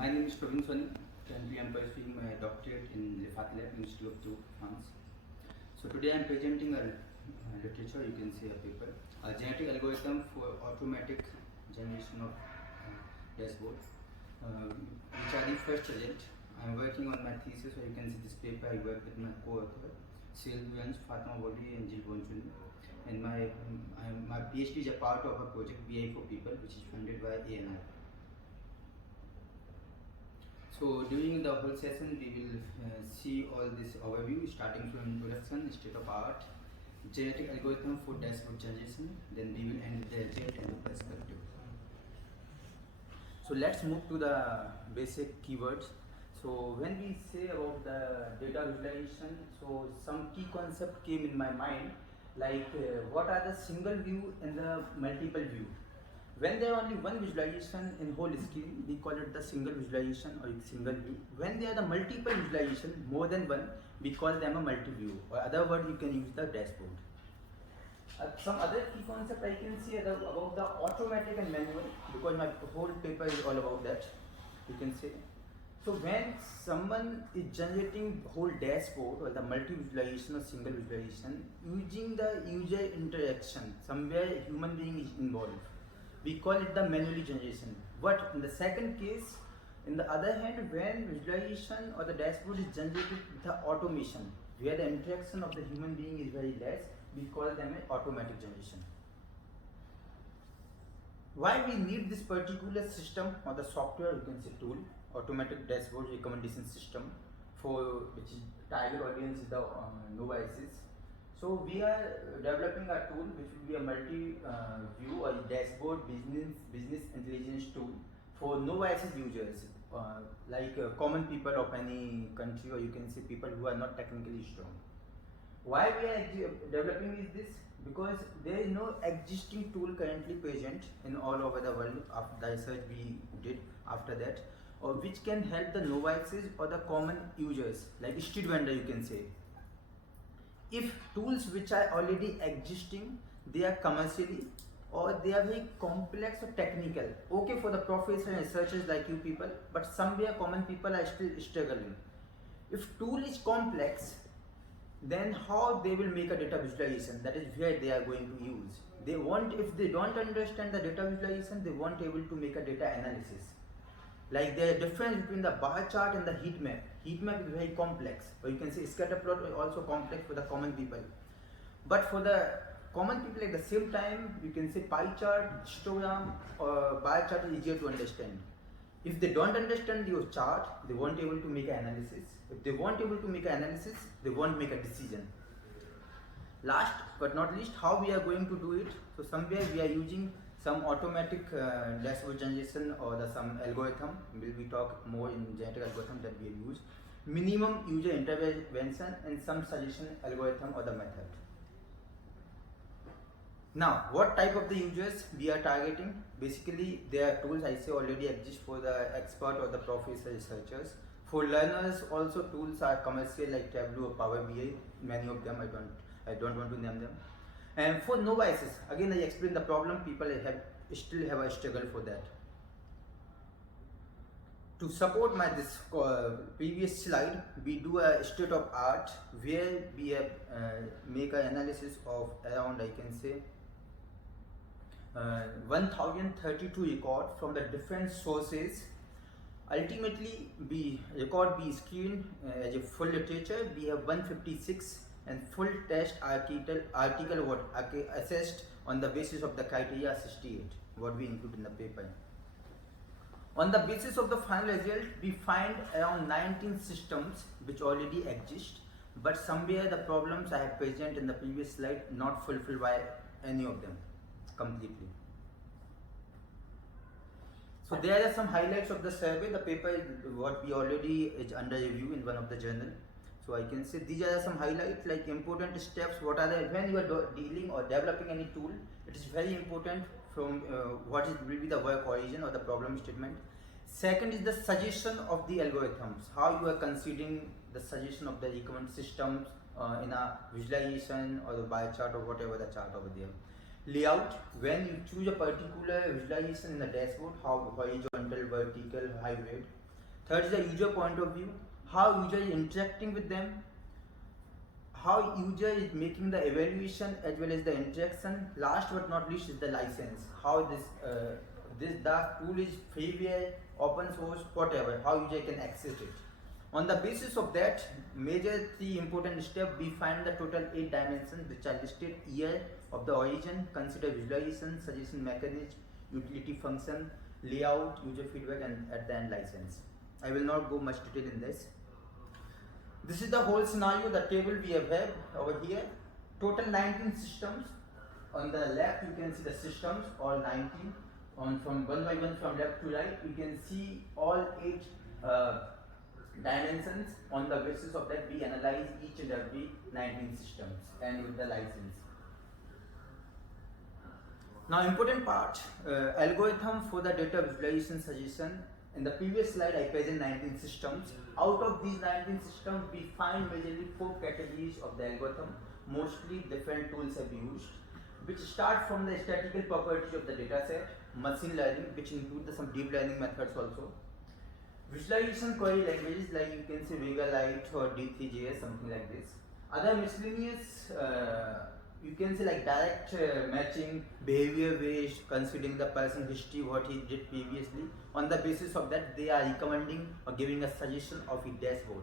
My name is Praveen Soni. Currently, I am pursuing my doctorate in LIFAT lab, Institute of Runz. So today I am presenting a literature, you can say a paper, a genetic algorithm for automatic generation of dashboard, which are the first result. I am working on my thesis, so you can see this paper. I work with my co-author, Cyril, Runz, Fatma, Bouali, and Gilles Venturini. And my PhD is a part of a project BI for People, which is funded by ANI. So during the whole session, we will see all this overview, starting from introduction, state of art, genetic algorithm for dashboard generation. Then we will end with the result and the perspective. So let's move to the basic keywords. So when we say about the data visualization, so some key concept came in my mind, like what are the single view and the multiple view. When there are only one visualization in whole screen, we call it the single visualization or single view. When there are the multiple visualization, more than one, we call them a multi-view. Or other word, you can use the dashboard. Some other key concept I can say about the automatic and manual, because my whole paper is all about that, you can say. So when someone is generating whole dashboard or the multi-visualization or single visualization, using the user interaction, somewhere human being is involved, we call it the manually generation. But in the second case, in the other hand, when visualization or the dashboard is generated with the automation, where the interaction of the human being is very less, we call them an automatic generation. Why we need this particular system or the software, you can say tool, automatic dashboard recommendation system, for which is target audience is the novices. So we are developing a tool which will be a multi-view or dashboard business intelligence tool for novice users, like common people of any country, or you can say people who are not technically strong. Why we are developing is this? Because there is no existing tool currently present in all over the world after the research we did after that, or which can help the novices or the common users, like street vendor, you can say. If tools which are already existing, they are commercially or they are very complex or technical, okay for the professors and researchers like you people, but somewhere common people are still struggling. If tool is complex, then how they will make a data visualization? That is where they are going to use. They won't, if they don't understand the data visualization, they won't able to make a data analysis. Like the difference between the bar chart and the heat map. Heat map is very complex, or you can say scatter plot is also complex for the common people. But for the common people at the same time, you can say pie chart, histogram, or bar chart is easier to understand. If they don't understand your chart, they won't able to make an analysis. If they won't able to make an analysis, they won't make a decision. Last but not least, how we are going to do it? So somewhere we are using some automatic dashboard generation or some algorithm. We talk more in genetic algorithm that we use. Minimum user intervention and some suggestion algorithm or the method. Now, what type of the users we are targeting? Basically, there are tools I say already exist for the expert or the professor researchers. For learners, also tools are commercial like Tableau or Power BI. Many of them I don't want to name them. And for novices, again I explain the problem. People still have a struggle for that. To support my this previous slide, we do a state of art where we have make an analysis of around, I can say, 1032 record from the different sources. Ultimately, we record be screened as a full literature. We have 156 and full test article what assessed on the basis of the criteria 68, what we include in the paper. On the basis of the final result, we find around 19 systems which already exist, but somewhere the problems I have present in the previous slide not fulfilled by any of them completely. So there are some highlights of the survey. The paper is what we already is under review in one of the journal. So I can say these are some highlights, like important steps. What are the, when you are dealing or developing any tool, it is very important from what will be the work origin or the problem statement. Second is the suggestion of the algorithms, how you are considering the suggestion of the recommended systems in a visualization or the bar chart or whatever the chart over there. Layout, when you choose a particular visualization in the dashboard, how horizontal, vertical, hybrid. Third is the user point of view, how user is interacting with them, how user is making the evaluation as well as the interaction. Last but not least is the license, how the tool is freeware, open source, whatever, how user can access it. On the basis of that major 3 important steps, we find the total 8 dimensions which are listed: year of the origin, consider visualization, suggestion mechanism, utility function, layout, user feedback, and at the end license. I will not go much detail in this. This is the whole scenario, the table we have over here. Total 19 systems. On the left you can see the systems, all 19. From one by one, from left to right, you can see all 8 dimensions. On the basis of that, we analyze each and every 19 systems and with the license. Now, important part, algorithm for the data visualization suggestion. In the previous slide, I present 19 systems. Out of these 19 systems, we find majorly 4 categories of the algorithm. Mostly different tools have been used, which start from the statistical properties of the data set, machine learning, which include some deep learning methods also. Visualization query languages like you can say Visualisation or D3JS, something like this. Other miscellaneous, you can say like direct matching, behavior based, considering the person history, what he did previously. On the basis of that, they are recommending or giving a suggestion of a dashboard.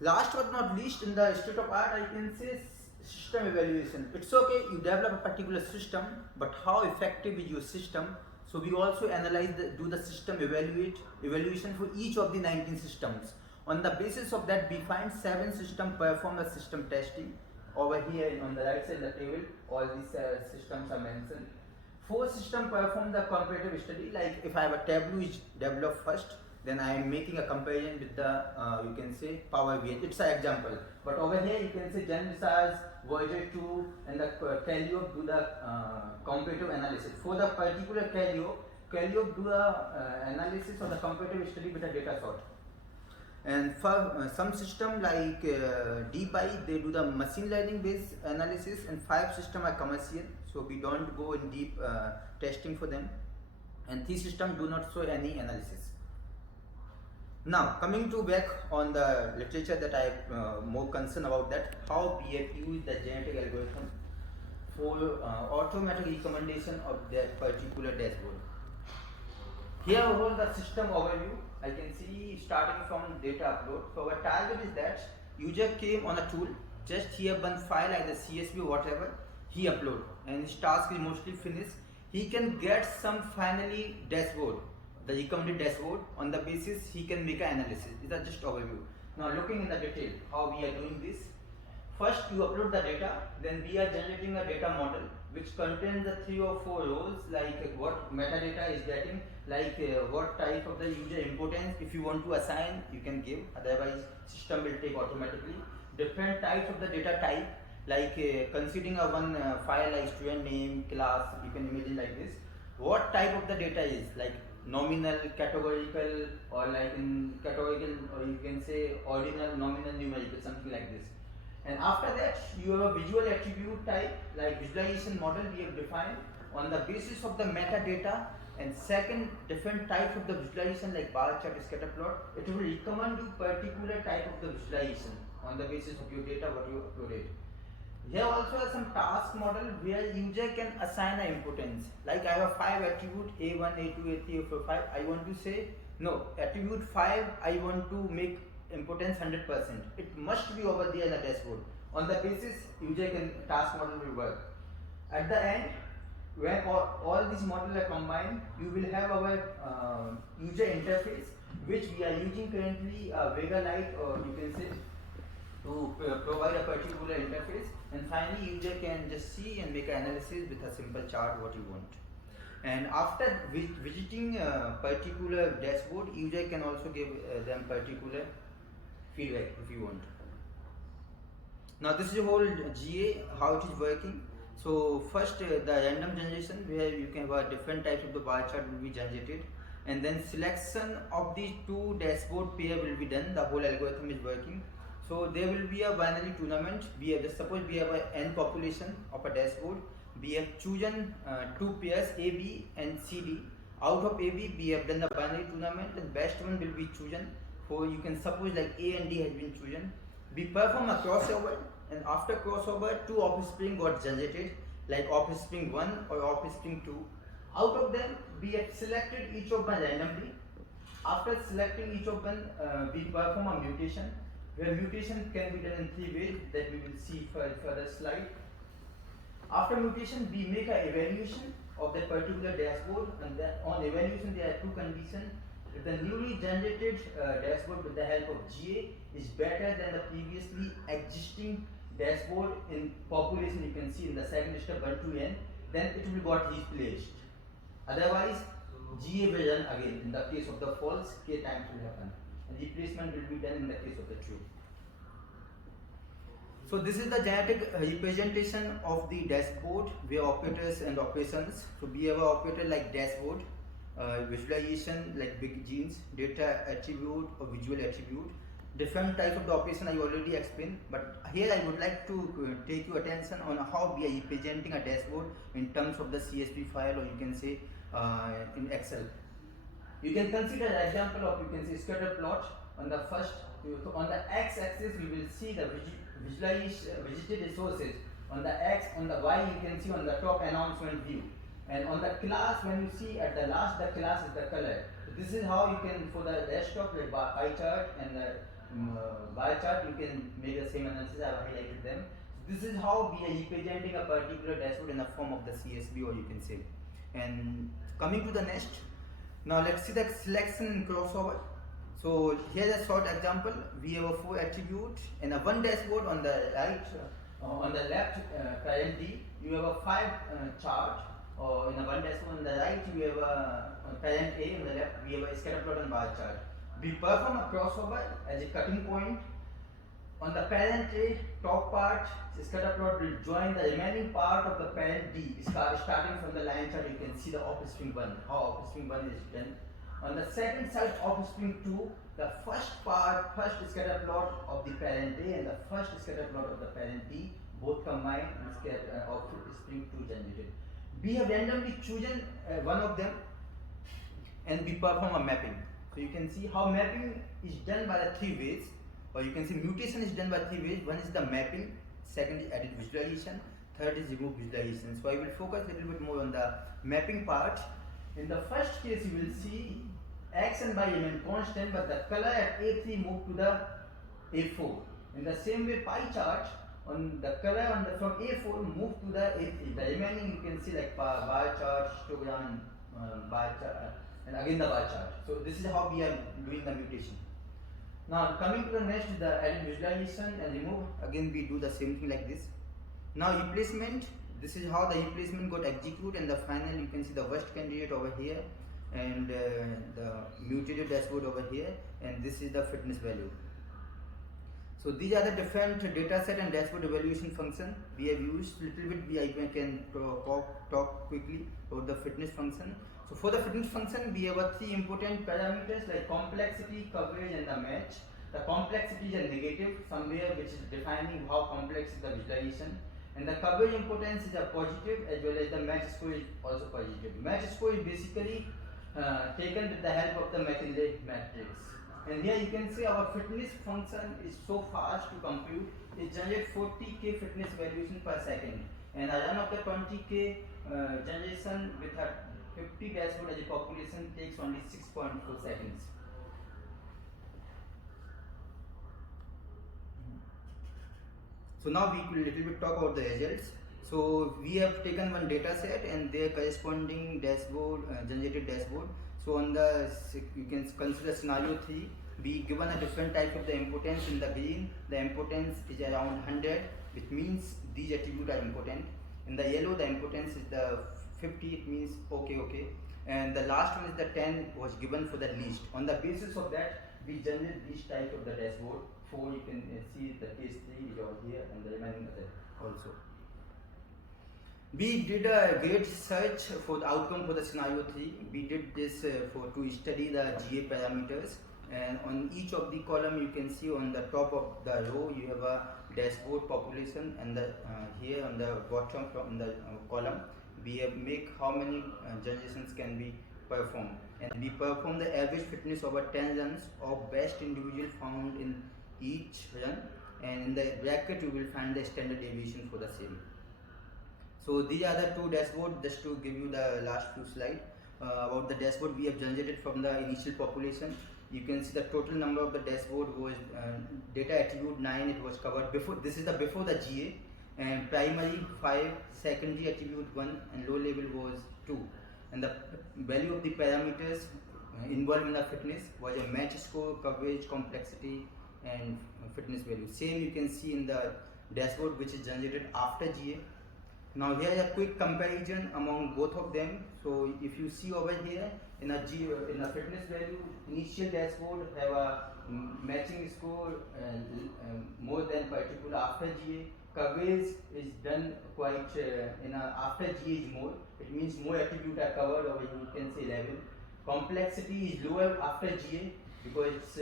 Last but not least, in the state of art, I can say system evaluation. It's okay, you develop a particular system, but how effective is your system? So we also analyze, do the system evaluation for each of the 19 systems. On the basis of that, we find 7 systems perform the system testing. Over here on the right side of the table, all these systems are mentioned. 4 systems perform the comparative study. Like if I have a Tableau is developed first, then I am making a comparison with the, you can say Power BI. It's an example. But over here you can say Genesis, Voyager 2 and the Calliope do the comparative analysis. For the particular Calliope do the analysis of the comparative study with a data sort. And for some system like DeepI, they do the machine learning based analysis, and 5 systems are commercial, so we don't go in deep testing for them, and 3 systems do not show any analysis. Now coming to back on the literature that I am more concerned about, that how we have used the genetic algorithm for automatic recommendation of that particular dashboard. Here all the system overview, I can see starting from data upload. So our target is that user came on a tool, just here one file either CSV or whatever, he upload and his task is mostly finished. He can get some finally dashboard, the recommended dashboard. On the basis he can make an analysis. These are just overview. Now looking in the detail how we are doing this. First you upload the data, then we are generating a data model which contains the 3 or 4 rows, like what metadata is getting, like what type of the user importance. If you want to assign, you can give, otherwise system will take automatically. Different types of the data type, like considering a one file like student name, class, you can imagine like this. What type of the data is, like nominal, categorical, or like in categorical, or you can say ordinal, nominal, numerical, something like this. And after that, you have a visual attribute type, like visualization model we have defined on the basis of the metadata. And second, different types of the visualization like bar chart, scatter plot. It will recommend you particular type of the visualization on the basis of your data what you uploaded. Here also are some task model where user can assign an importance. Like I have 5 attribute A1, A2, A3, A4, 5. I want to say no, attribute 5 I want to make importance 100%. It must be over there in the dashboard. On the basis user can, task model will work. At the end, when all these models are combined, you will have our user interface, which we are using currently Vega Lite, or you can say, to provide a particular interface. And finally user can just see and make an analysis with a simple chart what you want. And after visiting a particular dashboard, user can also give them particular feedback if you want. Now this is the whole GA, how it is working. So first the random generation, where you can have different types of the bar chart will be generated, and then selection of these 2 dashboard pair will be done. The whole algorithm is working. So there will be a binary tournament. We have, just suppose we have an n population of a dashboard. We have chosen 2 pairs A, B and C, D. Out of AB, we have done the binary tournament, and best one will be chosen. For you can suppose like A and D has been chosen. We perform a crossover, and after crossover, two offspring got generated, like offspring 1 or offspring 2. Out of them, we have selected each of them randomly. After selecting each of them, we perform a mutation, where mutation can be done in 3 ways that we will see further slide. After mutation, we make an evaluation of that particular dashboard, and on evaluation there are 2 conditions. If the newly generated dashboard with the help of GA is better than the previously existing dashboard in population, you can see in the second step 1 to n, then it will got replaced. Otherwise, GA will run again. In the case of the false, K times will happen. And replacement will be done in the case of the true. So this is the genetic representation of the dashboard via operators and operations. So we have an operator like dashboard, visualization like big genes, data attribute or visual attribute. Different types of the operation I already explained, but here I would like to take your attention on how we are representing a dashboard in terms of the CSV file, or you can say in Excel. You can consider an example of, you can say, scatter plot. On the first, on the x-axis you will see the visited resources. On the x, on the y you can see on the top announcement view, and on the class, when you see at the last, the class is the color. So this is how you can, for the rest of the pie chart and the bar chart, you can make the same analysis. I have highlighted them. So this is how we are representing a particular dashboard in the form of the CSV, or you can say. And coming to the next, now let's see the selection and crossover. So here's a short example. We have a 4 attribute and a 1 dashboard on the right, on the left, parent D. You have a 5 chart, or in a 1 dashboard. On the right, you have a parent A. On the left, we have a scatter plot and bar chart. We perform a crossover as a cutting point. On the parent A top part, scatter plot will join the remaining part of the parent D. Starting from the line chart, you can see the offspring 1, how offspring 1 is written. On the second side, offspring 2, the first scatter plot of the parent A and the first scatter plot of the parent D, both combined and offspring 2 generated. We have randomly chosen one of them, and we perform a mapping. So you can see how mapping is done by the 3 ways, or you can see mutation is done by 3 ways. One is the mapping, second is added visualization, third is remove visualization. So I will focus a little bit more on the mapping part. In the first case, you will see x and y remain constant, but the color at A3 moved to the A4. In the same way, pie chart, on the color on the, from A4 moved to the A3. The remaining you can see like bar chart, histogram, and bar chart, and again the bar chart. So this is how we are doing the mutation. Now coming to the next, the added visualization and remove. Again we do the same thing like this. Now replacement. This is how the replacement got executed, and the final you can see the worst candidate over here, and the mutated dashboard over here, and this is the fitness value. So these are the different data set and dashboard evaluation function we have used. Little bit I can talk quickly about the fitness function. So for the fitness function, we have 3 important parameters like complexity, coverage, and the match. The complexity is a negative somewhere, which is defining how complex is the visualization. And the coverage importance is a positive, as well as the match score is also positive. Match score is basically taken with the help of the McIntyre matrix. And here you can see our fitness function is so fast to compute. It generates 40k fitness evaluation per second. And a run of the 20k generation with a 50 dashboard as a population takes only 6.4 seconds. So now we will little bit talk about the results. So we have taken one data set and their corresponding dashboard, generated dashboard. So on the, you can consider scenario 3, we given a different type of the importance. In the green, the importance is around 100, which means these attributes are important. In the yellow, the importance is the 50, it means okay. And the last one is the 10 was given for the least. On the basis of that, we generate these type of the dashboard. 4 you can see the case 3 is over here, and the remaining other also. We did a great search for the outcome for the scenario 3. We did this to study the GA parameters, and on each of the column you can see on the top of the row you have a dashboard population, and the here on the bottom from the column we have make how many generations can be perform, and we perform the average fitness over 10 runs of best individual found in each run, and in the bracket you will find the standard deviation for the same. So these are the two dashboards. Just to give you the last few slides about the dashboard we have generated from the initial population. You can see the total number of the dashboard was data attribute 9. It was covered before. This is the before the GA, and primary 5, secondary attribute 1, and low level was 2. And the value of the parameters involved in the fitness was a match score, coverage, complexity, and fitness value. Same you can see in the dashboard which is generated after GA. Now here is a quick comparison among both of them. So if you see over here in a fitness value, initial dashboard have a matching score more than particular. After GA, coverage is done quite after GA is more. It means more attributes are covered, or you can say 11. Complexity is lower after GA because it's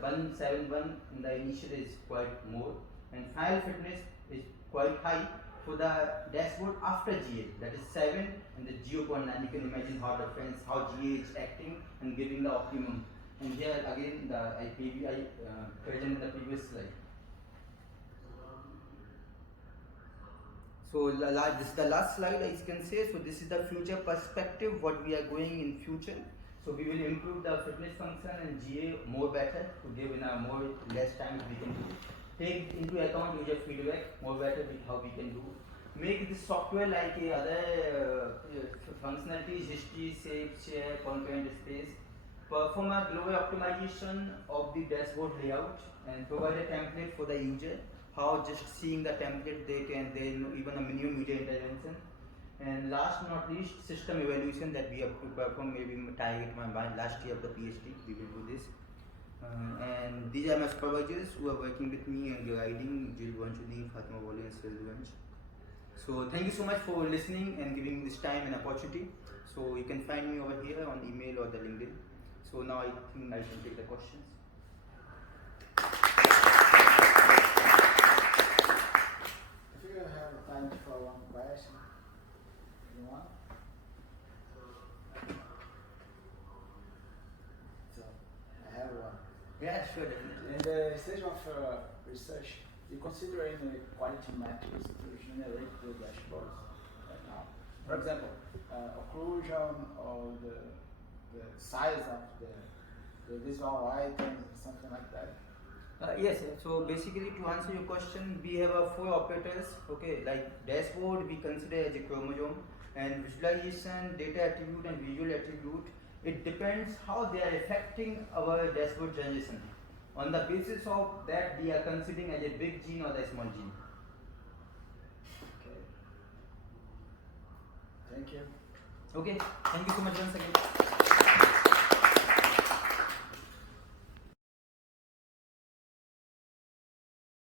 171 in the initial is quite more, and file fitness is quite high for the dashboard after GA, that is 7 and the 0.9. You can imagine how difference, how GA is acting and giving the optimum. And here again the I present in the previous slide. So this is the last slide I can say. So this is the future perspective, what we are going in future. So we will improve the fitness function and GA more better to give in a more less time we can do. Take into account user feedback more better with how we can do. Make this software like other functionalities, history, save, share, concurrent space. Perform a global optimization of the dashboard layout and provide a template for the user. How just seeing the template they know even a minimum user intervention. And last but not least, system evaluation that we have to perform. Maybe target my last year of the PhD. We will do this. And these are my supervisors who are working with me and guiding: Gilles, Venturini, Fatma, Bouali, and Cyril, Runz. So thank you so much for listening and giving this time and opportunity. So you can find me over here on email or the LinkedIn. So now I think I can take the questions. I think I have time for one question. You want? So I have one. Yeah, sure, definitely. In the stage of research, you consider any quality metrics to generate the dashboards right now? For example, occlusion or the size of the visual items, something like that. Yes, so basically to answer your question, we have 4 operators. Okay, like dashboard we consider as a chromosome, and visualization, data attribute, and visual attribute. It depends how they are affecting our dashboard generation. On the basis of that, we are considering as a big gene or the small gene. Okay. Thank you. Okay, thank you so much once again.